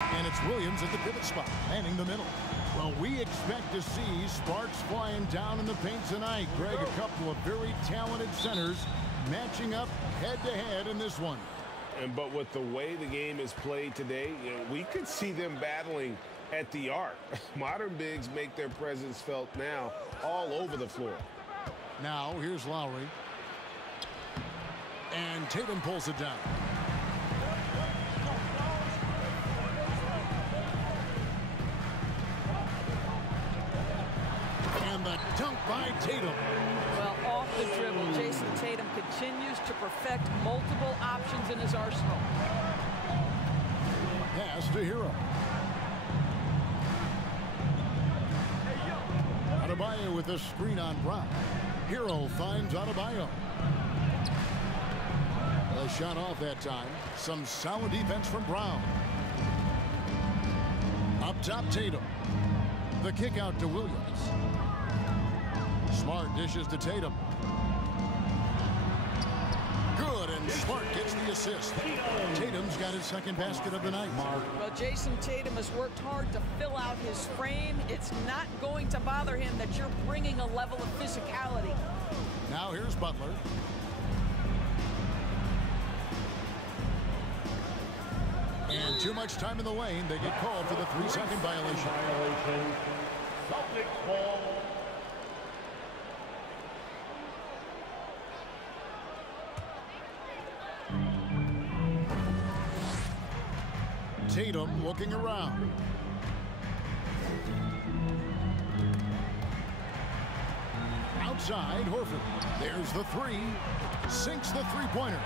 And it's Williams at the pivot spot, manning the middle. Well, we expect to see sparks flying down in the paint tonight. Greg, a couple of very talented centers matching up head-to-head in this one. But with the way the game is played today, we could see them battling at the arc. Modern bigs make their presence felt now all over the floor. Now, here's Lowry. And Tatum pulls it down. And the dunk by Tatum. Well, off the dribble, Jason Tatum continues to perfect multiple options in his arsenal. Pass to Hero. Adebayo with a screen on Brown. Hero finds Adebayo. A shot off that time. Some solid defense from Brown. Up top, Tatum. The kick out to Williams. Smart dishes to Tatum. Good, and Smart gets the assist. Tatum's got his second basket of the night. Well, Jason Tatum has worked hard to fill out his frame. It's not going to bother him that you're bringing a level of physicality. Now here's Butler. And too much time in the lane. They get called for the 3-second violation. Celtics ball. Tatum looking around. Outside, Horford. There's the three. Sinks the three-pointer.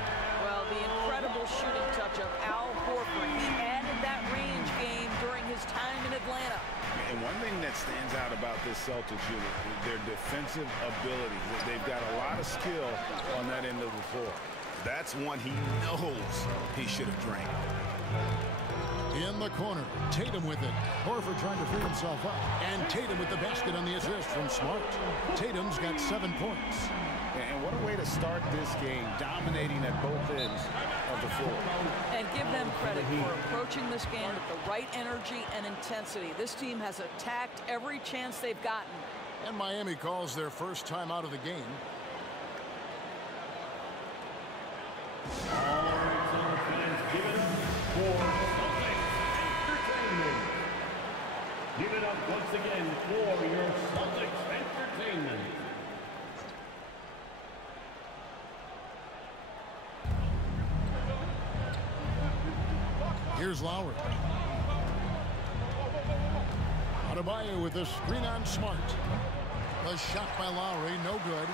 Well, the incredible shooting touch of Al Horford. He added that range game during his time in Atlanta. And one thing that stands out about this Celtics unit is their defensive ability. They've got a lot of skill on that end of the floor. That's one he knows he should have drank. In the corner, Tatum with it. Horford trying to free himself up. And Tatum with the basket on the assist from Smart. Tatum's got 7 points. And what a way to start this game, dominating at both ends of the floor. And give them credit for approaching this game with the right energy and intensity. This team has attacked every chance they've gotten. And Miami calls their first time out of the game. All right, Summer fans, give it up for Celtics Entertainment. Give it up once again for your Celtics Entertainment. Here's Lowry. Adebayo with a screen on Smart. A shot by Lowry, no good.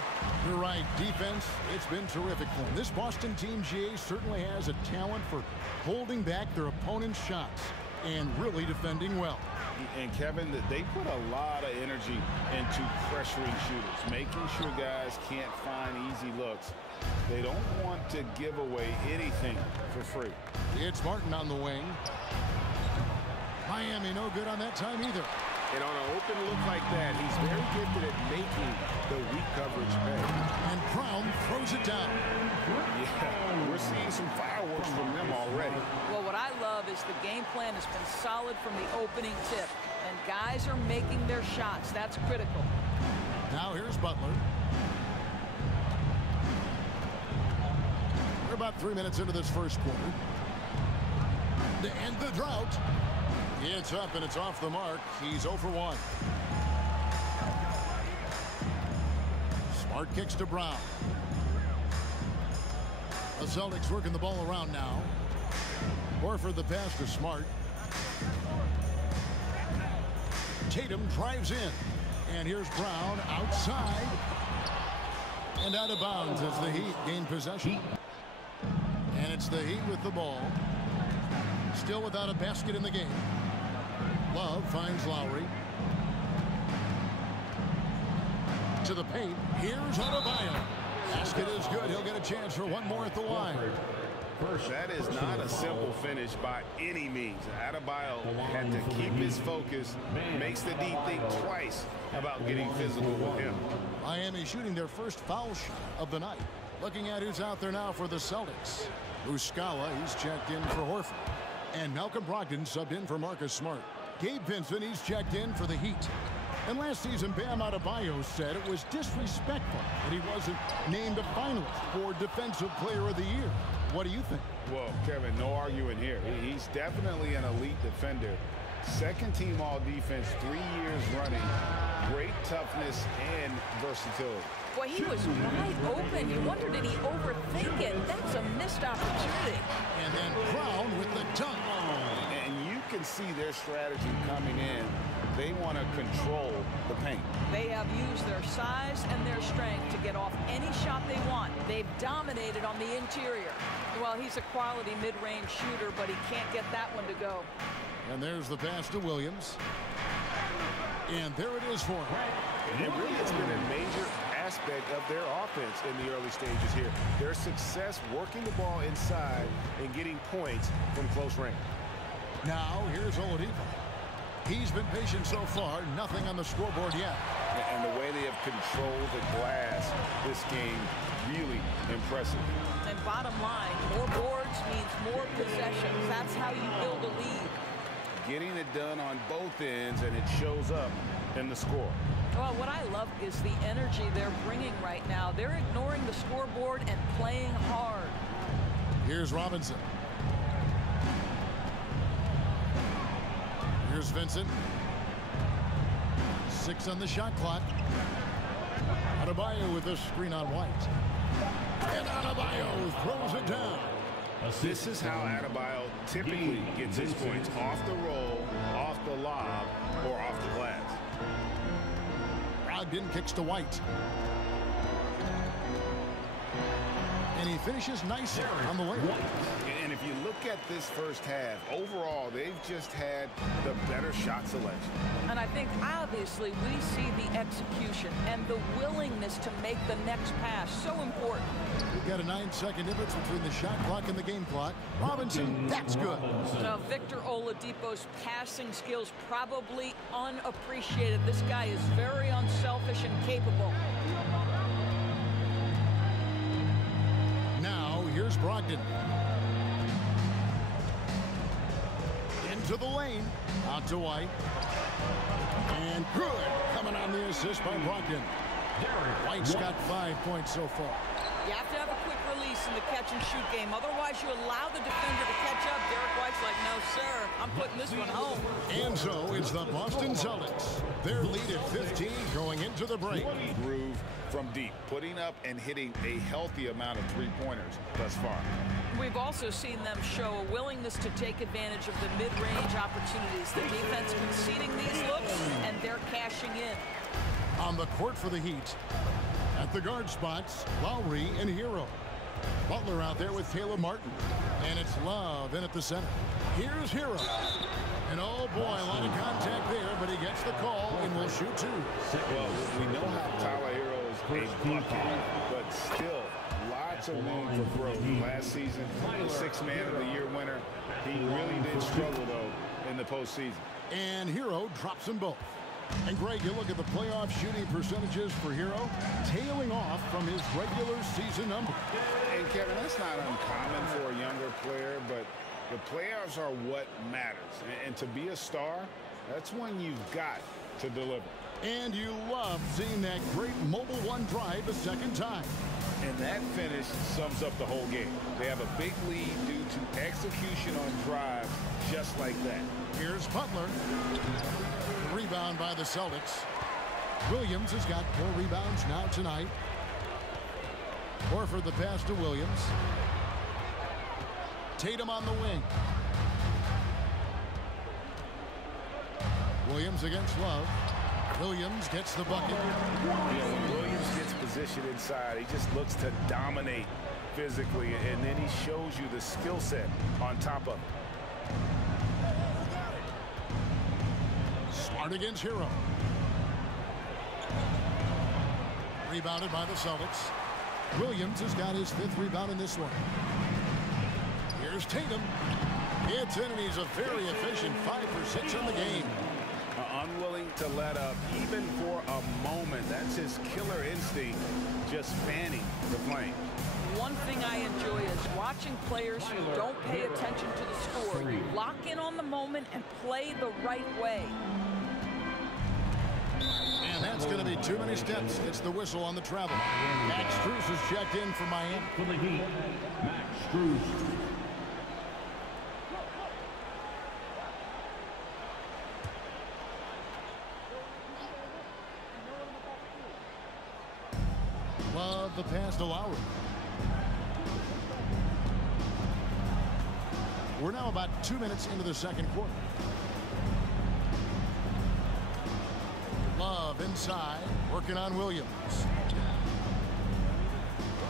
You're right, defense, it's been terrific for him. This Boston team, GA, certainly has a talent for holding back their opponent's shots and really defending well. And Kevin, they put a lot of energy into pressuring shooters, making sure guys can't find easy looks. They don't want to give away anything for free. It's Martin on the wing. Miami no good on that time either. And on an open look like that, he's very gifted at making the weak coverage pay. And Brown throws it down. Yeah, we're seeing some fireworks from them already. Well, what I love is the game plan has been solid from the opening tip. And guys are making their shots. That's critical. Now here's Butler. We're about 3 minutes into this first quarter. To end the drought. It's up and it's off the mark. He's 0 for 1. Smart kicks to Brown. The Celtics working the ball around now. Horford the pass to Smart. Tatum drives in. And here's Brown outside. And out of bounds as the Heat gain possession. And it's the Heat with the ball. Still without a basket in the game. Love finds Lowry. To the paint. Here's Adebayo. Basket is good. He'll get a chance for one more at the line. That is not a simple finish by any means. Adebayo had to keep his focus. Makes the D think twice about getting physical with him. Miami shooting their first foul shot of the night. Looking at who's out there now for the Celtics. Muscala, he's checked in for Horford. And Malcolm Brogdon subbed in for Marcus Smart. Gabe Vincent, he's checked in for the Heat. And last season, Bam Adebayo said it was disrespectful that he wasn't named a finalist for Defensive Player of the Year. What do you think? Well, Kevin, no arguing here. He's definitely an elite defender. Second team all defense 3 years running. Great toughness and versatility. Boy, he was wide open. You wonder, did he overthink it? That's a missed opportunity. And then Brown with the dunk. And you can see their strategy coming in. They want to control the paint. They have used their size and their strength to get off any shot they want. They've dominated on the interior. Well, he's a quality mid-range shooter, but he can't get that one to go. And there's the pass to Williams. And there it is for him. It really has been a major aspect of their offense in the early stages here. Their success working the ball inside and getting points from close range. Now, here's Oladipo. He's been patient so far. Nothing on the scoreboard yet. And the way they have controlled the glass this game, really impressive. And bottom line, more boards means more possessions. That's how you build a lead. Getting it done on both ends, and it shows up in the score. Well, what I love is the energy they're bringing right now. They're ignoring the scoreboard and playing hard. Here's Robinson. Here's Vincent. 6 on the shot clock. Adebayo with the screen on White. And Adebayo throws it down. This is how Adebayo typically gets his points: off the roll, off the lob, or off the glass. Brogdon kicks to White. And he finishes nicely on the layup. And if you look at this first half, overall, they've just had the better shot selection. And I think, obviously, we see the execution and the willingness to make the next pass so important. We've got a 9-second difference between the shot clock and the game clock. Robinson, that's good. Now, Victor Oladipo's passing skills probably unappreciated. This guy is very unselfish and capable. Now, here's Brogdon. Into the lane. Out to White. And good. Coming on the assist by Brogdon. White's got 5 points so far. You have to have a quick release in the catch-and-shoot game. Otherwise, you allow the defender to catch up. Derek White's like, no, sir. I'm putting this one home. And so it's the Boston Celtics. Their lead at 15 going into the break. Groove from deep, putting up and hitting a healthy amount of three-pointers thus far. We've also seen them show a willingness to take advantage of the mid-range opportunities. The defense conceding these looks, and they're cashing in. On the court for the Heat, at the guard spots, Lowry and Hero. Butler out there with Caleb Martin. And it's Love in at the center. Here's Hero. And oh boy, a lot of contact there, but he gets the call and will shoot 2. Well, we know how Tyler Hero is a bucket, but still lots of room for growth. Last season, Sixth Man of the Year winner. He really did struggle, though, in the postseason. And Hero drops them both. And Greg, you look at the playoff shooting percentages for Hero, tailing off from his regular season number. And Kevin, that's not uncommon for a younger player, but the playoffs are what matters. And to be a star, that's when you've got to deliver. And you love seeing that great mobile one drive a second time. And that finish sums up the whole game. They have a big lead due to execution on drives just like that. Here's Butler. Rebound by the Celtics. Williams has got 4 rebounds now tonight. Horford the pass to Williams. Tatum on the wing. Williams against Love. Williams gets the bucket. When Williams gets positioned inside, he just looks to dominate physically, and then he shows you the skill set on top of it. Smart against Hero. Rebounded by the Celtics. Williams has got his 5th rebound in this one. Here's Tatum. It's in, and he's a very efficient 5 for 6 in the game. Unwilling to let up, even for a moment. That's his killer instinct, just fanning the flame. One thing I enjoy is watching players who don't pay attention to the score. Lock in on the moment and play the right way. And that's going to be too many steps. It's the whistle on the travel. Max Strus is checked in for Miami. For the Heat, Max Strus. Love the pass to Lowry. We're now about 2 minutes into the second quarter. Love inside, working on Williams.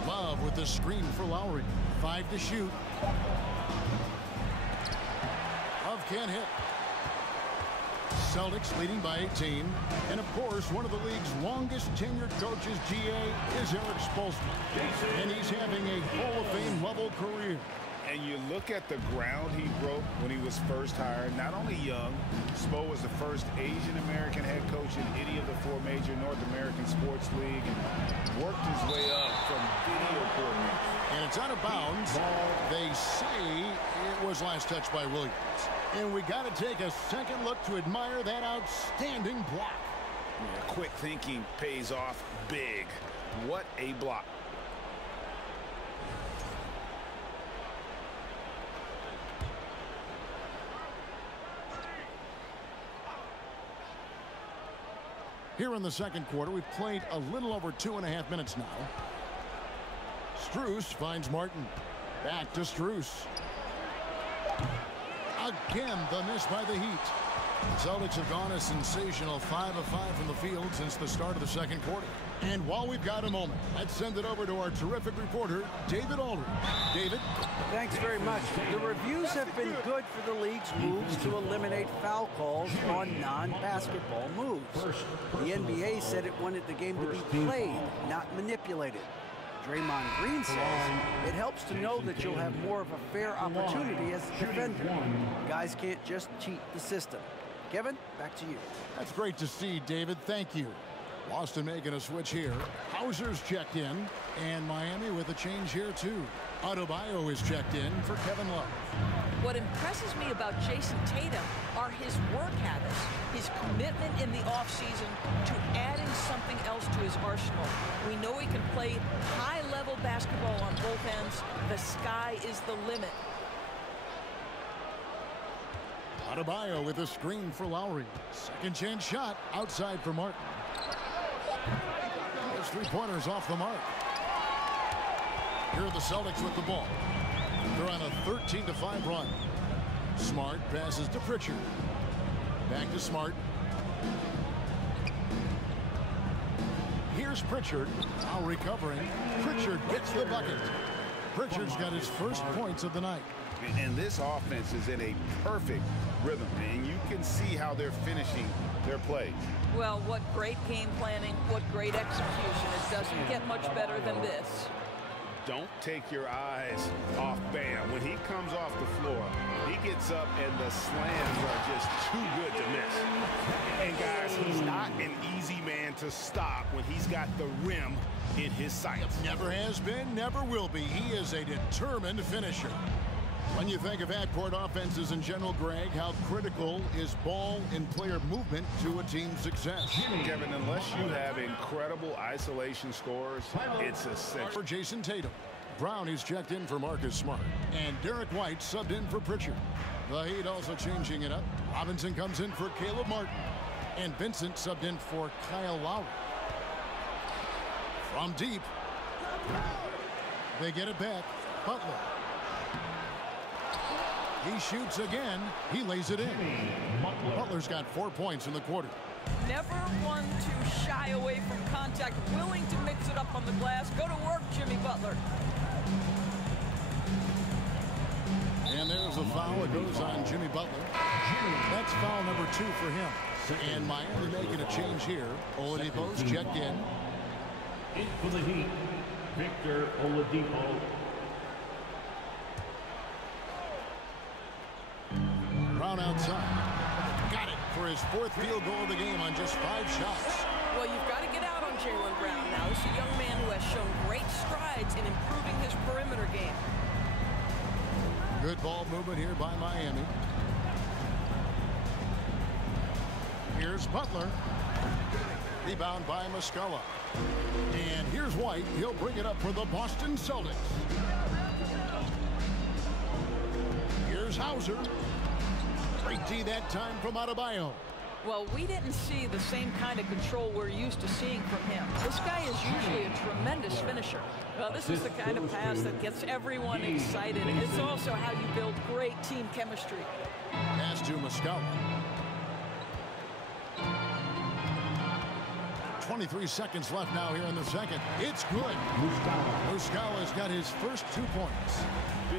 Love with the screen for Lowry. 5 to shoot. Love can't hit. Celtics leading by 18. And, of course, one of the league's longest tenured coaches, GA, is Eric Spoelstra. And he's having a Hall of Fame level career. And you look at the ground he broke when he was first hired. Not only young, Spo was the first Asian-American head coach in any of the 4 major North American sports league and worked his way up from video coordinator. And it's out of bounds. They say it was last touched by Williams. And we got to take a second look to admire that outstanding block. Yeah, quick thinking pays off big. What a block. Here in the second quarter, we've played a little over 2.5 minutes now. Strus finds Martin. Back to Strus. Again, the miss by the Heat. The Celtics have gone a sensational 5 of 5 from the field since the start of the second quarter. And while we've got a moment, let's send it over to our terrific reporter, David Aldridge. David? Thanks very much. The reviews have been good for the league's moves to eliminate foul calls on non-basketball moves. The NBA said it wanted the game to be played, not manipulated. Draymond Green says it helps to know that you'll have more of a fair opportunity as a defender. Guys can't just cheat the system. Kevin, back to you. That's great to see, David. Thank you. Boston making a switch here. Hauser's checked in, and Miami with a change here, too. Adebayo is checked in for Kevin Love. What impresses me about Jason Tatum are his work habits, his commitment in the offseason to adding something else to his arsenal. We know he can play high-level basketball on both ends. The sky is the limit. Adebayo with a screen for Lowry. Second chance shot outside for Martin. Those 3-pointers off the mark. Here are the Celtics with the ball. They're on a 13-5 run. Smart passes to Pritchard. Back to Smart. Here's Pritchard. Now recovering. Pritchard gets the bucket. Pritchard's got his first points of the night. And this offense is in a perfect rhythm, and you can see how they're finishing their plays. Well, what great game planning, what great execution. It doesn't get much better than this. Don't take your eyes off Bam. When he comes off the floor, he gets up and the slams are just too good to miss. And guys, he's not an easy man to stop when he's got the rim in his sights. Never has been, never will be. He is a determined finisher. When you think of half-court offenses in general, Greg, how critical is ball and player movement to a team's success? Kevin, unless you have incredible isolation scores, it's essential. For Jason Tatum. Brown is checked in for Marcus Smart. And Derek White subbed in for Pritchard. The Heat also changing it up. Robinson comes in for Caleb Martin. And Vincent subbed in for Kyle Lowry. From deep. They get it back. Butler. He shoots again. He lays it in. Butler's got 4 points in the quarter. Never one to shy away from contact, willing to mix it up on the glass. Go to work, Jimmy Butler. And there's a foul. It goes on Jimmy Butler. That's foul number 2 for him. And Miami making a change here. Oladipo's checked in. In for the Heat, Victor Oladipo. Brown outside. Got it for his 4th field goal of the game on just 5 shots. Well, you've got to get out on Jaylen Brown now. He's a young man who has shown great strides in improving his perimeter game. Good ball movement here by Miami. Here's Butler. Rebound by Muscala. And here's White. He'll bring it up for the Boston Celtics. Here's Hauser. Great D that time from Adebayo. Well, we didn't see the same kind of control we're used to seeing from him. This guy is usually a tremendous finisher. Well, this is the kind of pass that gets everyone excited. It's also how you build great team chemistry. Pass to Muscala. 23 seconds left now here in the second. It's good. Muscala's got his first 2 points.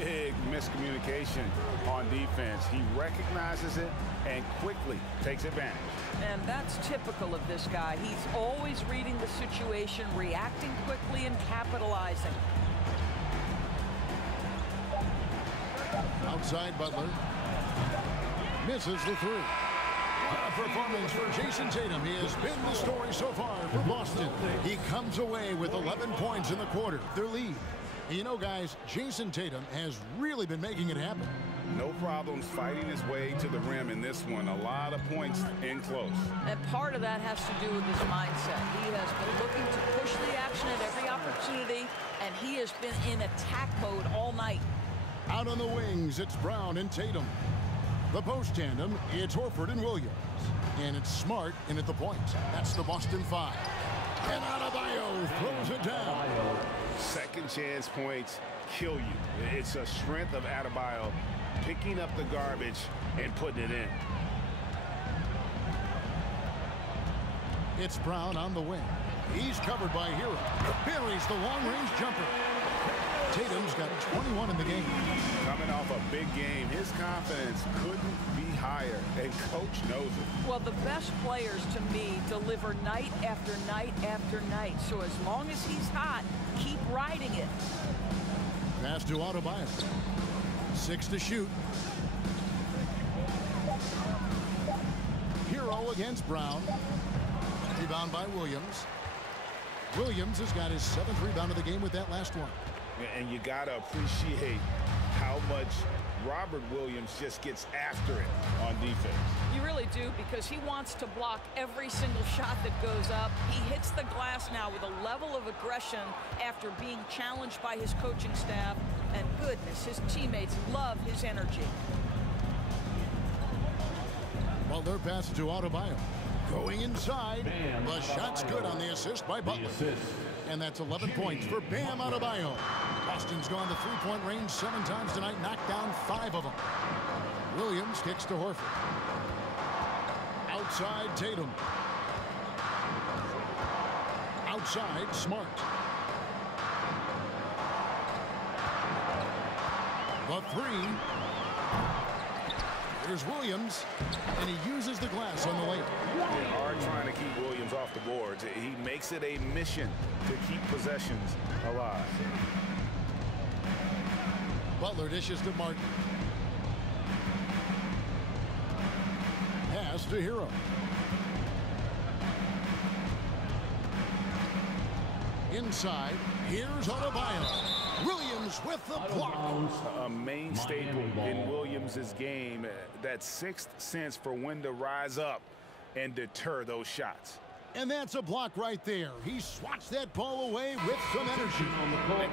Big miscommunication on defense. He recognizes it and quickly takes advantage. And that's typical of this guy. He's always reading the situation, reacting quickly, and capitalizing. Outside Butler. Misses the three. What a performance for Jason Tatum. He has been the story so far for Boston. He comes away with 11 points in the quarter, their lead. You know, guys, Jason Tatum has really been making it happen. No problems fighting his way to the rim in this one. A lot of points in close. And part of that has to do with his mindset. He has been looking to push the action at every opportunity, and he has been in attack mode all night. Out on the wings, it's Brown and Tatum. The post tandem, it's Horford and Williams. And it's Smart in at the point. That's the Boston 5. And Adebayo throws it down. Second chance points kill you. It's a strength of Adebayo picking up the garbage and putting it in. It's Brown on the wing. He's covered by Hero. Buries the long-range jumper. Tatum's got 21 in the game. Coming off a big game, his confidence couldn't be higher, and coach knows it. Well, the best players, to me, deliver night after night after night. So as long as he's hot, keep riding it. Pass to Adebayo. 6 to shoot. Hero against Brown. Rebound by Williams. Williams has got his 7th rebound of the game with that last one. And you got to appreciate how much Robert Williams just gets after it on defense. You really do, because he wants to block every single shot that goes up. He hits the glass now with a level of aggression after being challenged by his coaching staff. And goodness, his teammates love his energy. Butler passes to Adebayo. Going inside. The shot's good on the assist by Butler. And that's 11 points for Bam Adebayo. Boston's gone to three-point range 7 times tonight, knocked down 5 of them. Williams kicks to Horford. Outside Tatum. Outside Smart. The 3. Here's Williams, and he uses the glass on the lane. It's hard trying to keep Williams off the boards. He makes it a mission to keep possessions alive. Butler dishes to Martin. Pass to Hero. Inside, here's Adebayo. Williams with the block. A main staple in Williams' game, that 6th sense for when to rise up and deter those shots. And that's a block right there. He swats that ball away with some energy.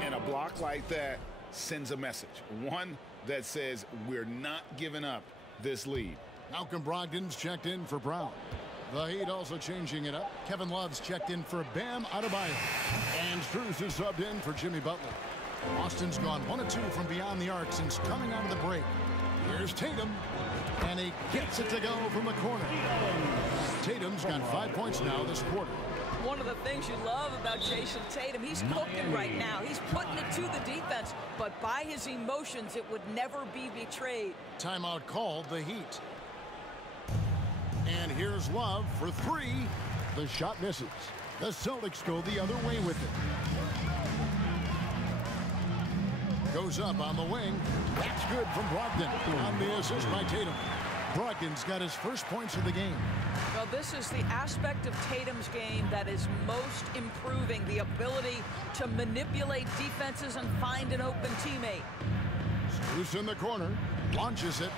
And a block like that sends a message. One that says we're not giving up this lead. Malcolm Brogdon's checked in for Brown. The Heat also changing it up. Kevin Love's checked in for Bam Adebayo. And Strus is subbed in for Jimmy Butler. Austin's gone 1 of 2 from beyond the arc since coming out of the break. Here's Tatum. And he gets it to go from the corner. Tatum's got 5 points now this quarter. One of the things you love about Jason Tatum, he's cooking right now. He's putting it to the defense, but by his emotions, it would never be betrayed. Timeout called, the Heat. And here's Love for 3. The shot misses. The Celtics go the other way with it. Goes up on the wing. That's good from Brogdon on the assist by Tatum. Brogdon's got his first points of the game. Well, this is the aspect of Tatum's game that is most improving, the ability to manipulate defenses and find an open teammate. Loose in the corner, launches it.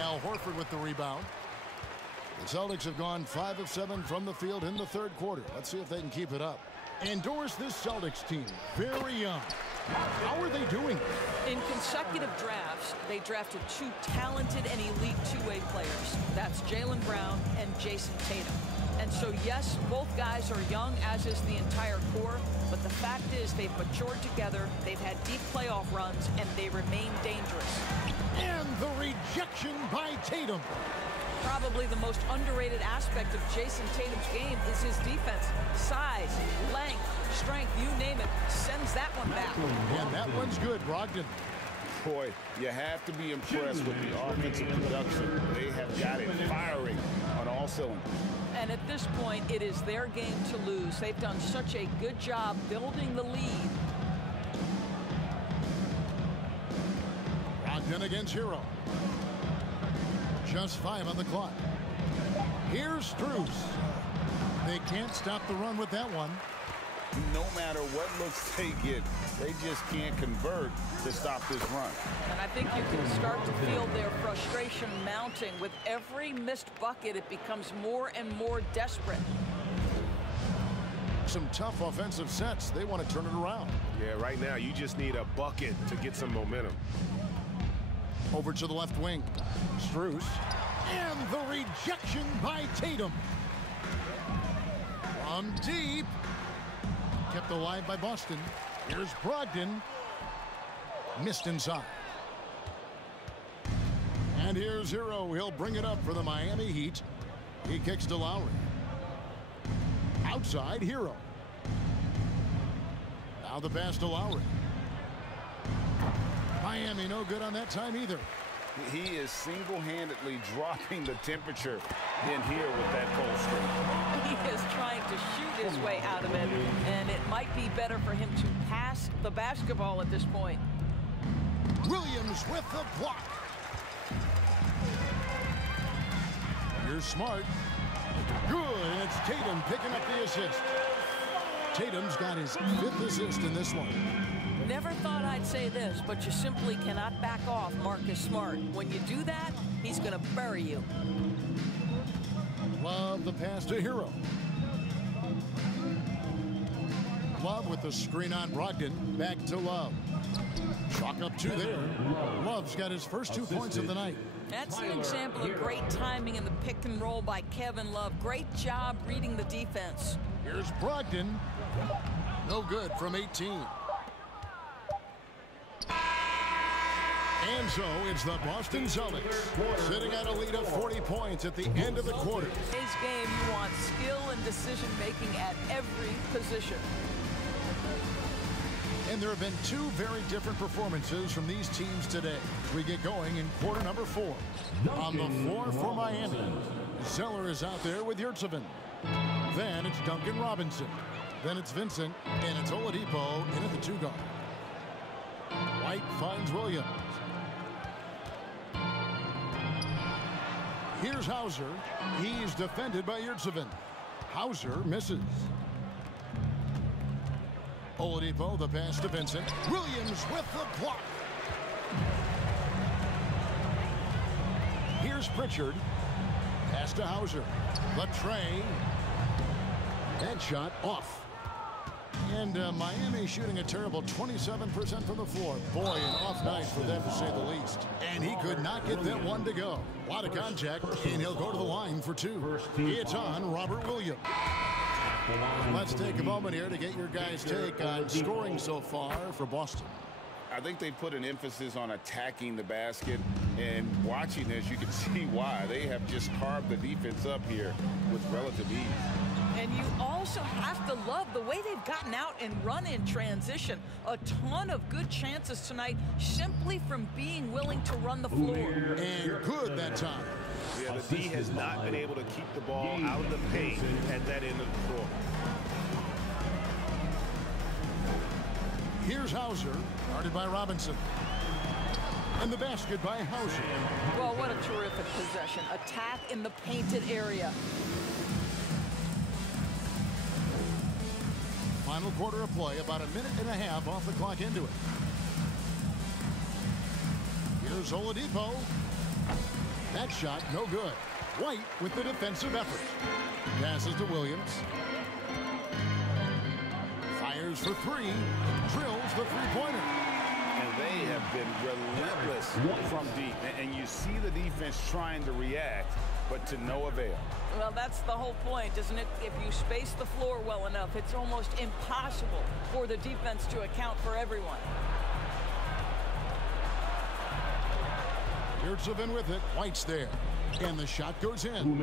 Al Horford with the rebound. The Celtics have gone 5 of 7 from the field in the third quarter. Let's see if they can keep it up. Endorse this Celtics team, very young. How are they doing? In consecutive drafts, they drafted 2 talented and elite two-way players. That's Jaylen Brown and Jason Tatum. And so, yes, both guys are young, as is the entire core. But the fact is they've matured together, they've had deep playoff runs, and they remain dangerous. And the rejection by Tatum. Probably the most underrated aspect of Jason Tatum's game is his defense. Size, length, strength, you name it, sends that one back. And that one's good, Brogdon. Boy, you have to be impressed with the offensive production. They have got it firing on all cylinders. And at this point, it is their game to lose. They've done such a good job building the lead. Brogdon against Hero. Just 5 on the clock. Here's Strus. They can't stop the run with that one. No matter what looks they get, they just can't convert to stop this run. And I think you can start to feel their frustration mounting. With every missed bucket, it becomes more and more desperate. Some tough offensive sets. They want to turn it around. Yeah, right now you just need a bucket to get some momentum. Over to the left wing. Strus. And the rejection by Tatum. From deep. Kept alive by Boston. Here's Brogdon. Missed inside. And here's Hero. He'll bring it up for the Miami Heat. He kicks to Lowry. Outside, Hero. Now the pass to Lowry. Miami no good on that time either. He is single-handedly dropping the temperature in here with that cold streak. He is trying to shoot his way out of it, and it might be better for him to pass the basketball at this point. Williams with the block. Here's Smart. Good, and it's Tatum picking up the assist. Tatum's got his 5th assist in this one. Never thought I'd say this, but you simply cannot back off Marcus Smart. When you do that, he's going to bury you. Love the pass to Hero. Love with the screen on Brogdon. Back to Love. Chalk up 2 there. Love's got his first 2 points of the night. That's an example of great timing in the pick and roll by Kevin Love. Great job reading the defense. Here's Brogdon. No good from 18. And so it's the Boston Celtics sitting at a lead of 40 points at the end of the quarter. Today's game, you want skill and decision-making at every position. And there have been 2 very different performances from these teams today. We get going in quarter number 4. On the floor for Miami, Zeller is out there with Yurtseven. Then it's Duncan Robinson. Then it's Vincent, and it's Oladipo in at the 2 guard. White finds Williams. Here's Hauser. He's defended by Yurtseven. Hauser misses. Oladipo, the pass to Vincent. Williams with the block. Here's Pritchard. Pass to Hauser. The tray. That shot off. And Miami shooting a terrible 27% from the floor. Boy, an off night for them, to say the least. And he could not get that one to go. A lot of contact, and he'll go to the line for 2. It's on Robert Williams. Let's take a moment here to get your guys' take on scoring so far for Boston. I think they put an emphasis on attacking the basket, and watching this, you can see why. They have just carved the defense up here with relative ease. And you also have to love the way they've gotten out and run in transition. A ton of good chances tonight simply from being willing to run the floor. And good that time. Yeah, the D has not been able to keep the ball out of the paint at that end of the floor. Here's Hauser, guarded by Robinson. And the basket by Hauser. Well, what a terrific possession. Attack in the painted area. Final quarter of play, about a minute and a half off the clock into it. Here's Oladipo. That shot, no good. White with the defensive effort. Passes to Williams. Fires for three. Drills the three-pointer. And they have been relentless from deep. And you see the defense trying to react, but to no avail. Well, that's the whole point, isn't it? If you space the floor well enough, it's almost impossible for the defense to account for everyone. Yurtseven with it. White's there. And the shot goes in.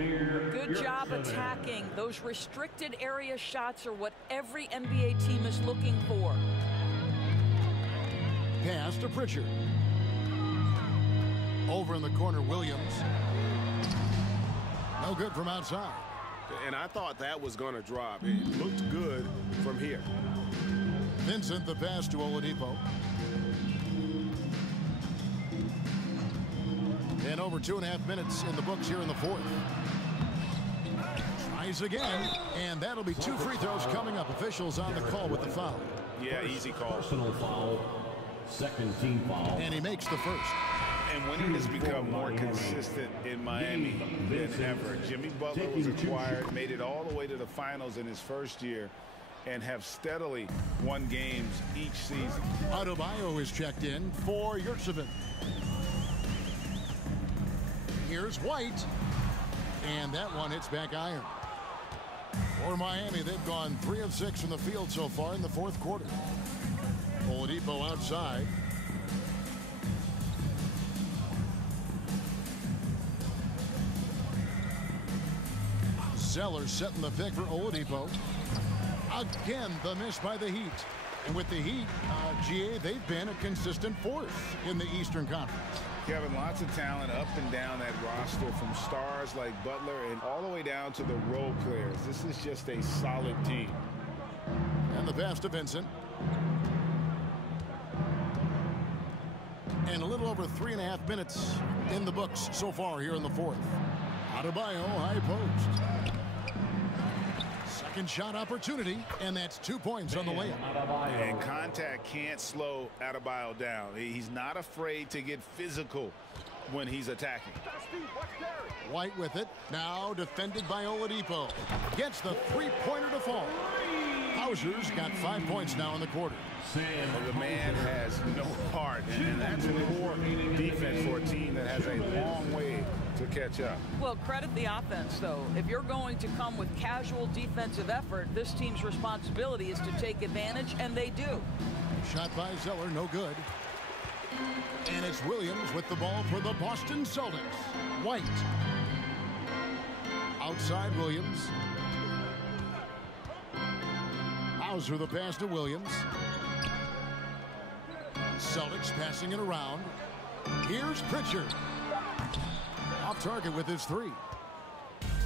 Good job attacking. Those restricted area shots are what every NBA team is looking for. Pass to Pritchard. Over in the corner, Williams. No good from outside. And I thought that was going to drop. It looked good from here. Vincent, the pass to Oladipo. And over 2.5 minutes in the books here in the fourth. Tries again, and that'll be 2 free throws coming up. Officials on the call with the foul. Yeah, easy call. Personal foul. Second team foul. And he makes the first. And when he has become more consistent in Miami than ever. Jimmy Butler was acquired, made it all the way to the finals in his first year, and have steadily won games each season. Adebayo is checked in for Yurtseven. Here's White. And that one hits back iron. For Miami, they've gone 3 of 6 from the field so far in the fourth quarter. Oladipo outside. Zeller setting the pick for Oladipo. Again, the miss by the Heat. And with the Heat, GA, they've been a consistent force in the Eastern Conference. Kevin, lots of talent up and down that roster, from stars like Butler and all the way down to the role players. This is just a solid team. And the pass to Vincent. And a little over 3.5 minutes in the books so far here in the fourth. Adebayo, high post. Second shot opportunity, and that's 2 points on the layup. And contact can't slow Adebayo down. He's not afraid to get physical when he's attacking. White with it. Now defended by Oladipo. Gets the three-pointer to fall. Hauser's got 5 points now in the quarter. Well, the man has no heart, and that's a poor defense for a team that has a long way to catch up. Well, credit the offense, though. If you're going to come with casual defensive effort, this team's responsibility is to take advantage, and they do. Shot by Zeller, no good. And it's Williams with the ball for the Boston Celtics. White. Outside Williams. Hauser the pass to Williams. Celtics passing it around. Here's Pritchard. Off target with his three.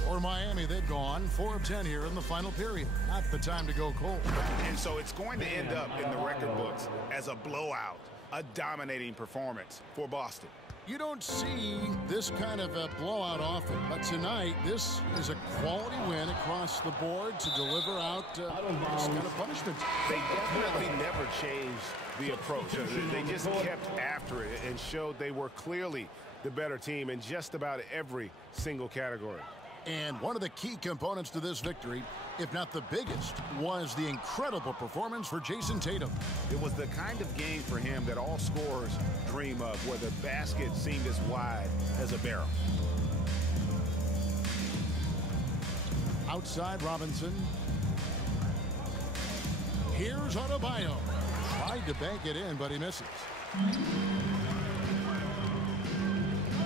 For Miami, they've gone 4 of 10 here in the final period. Not the time to go cold. And so it's going to end up in the record books as a blowout, a dominating performance for Boston. You don't see this kind of a blowout often, but tonight this is a quality win across the board to deliver out this kind of punishment. They definitely never changed the approach. They just kept after it and showed they were clearly the better team in just about every single category. And one of the key components to this victory, if not the biggest, was the incredible performance for Jason Tatum. It was the kind of game for him that all scorers dream of, where the basket seemed as wide as a barrel. Outside Robinson. Here's Adebayo. Tried to bank it in, but he misses.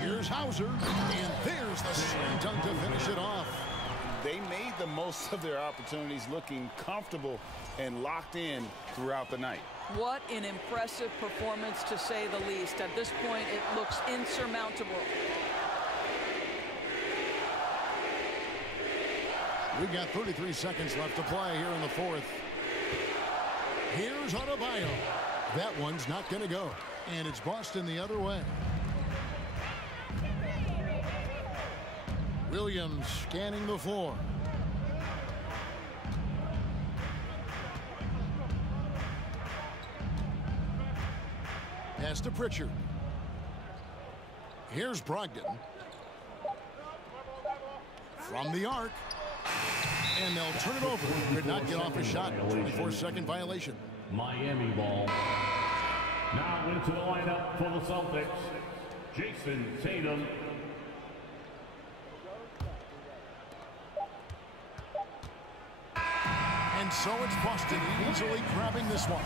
Here's Hauser, and there's the slam dunk to finish it off. They made the most of their opportunities, looking comfortable and locked in throughout the night. What an impressive performance, to say the least. At this point, it looks insurmountable. We've got 33 seconds left to play here in the fourth. Here's Adebayo. That one's not going to go. And it's Boston the other way. Williams scanning the floor. Pass to Pritchard. Here's Brogdon. From the arc. And they'll turn it over. Could not get off a shot. 24-second violation. Miami ball. Now into the lineup for the Celtics, Jason Tatum. And so it's Boston easily grabbing this one.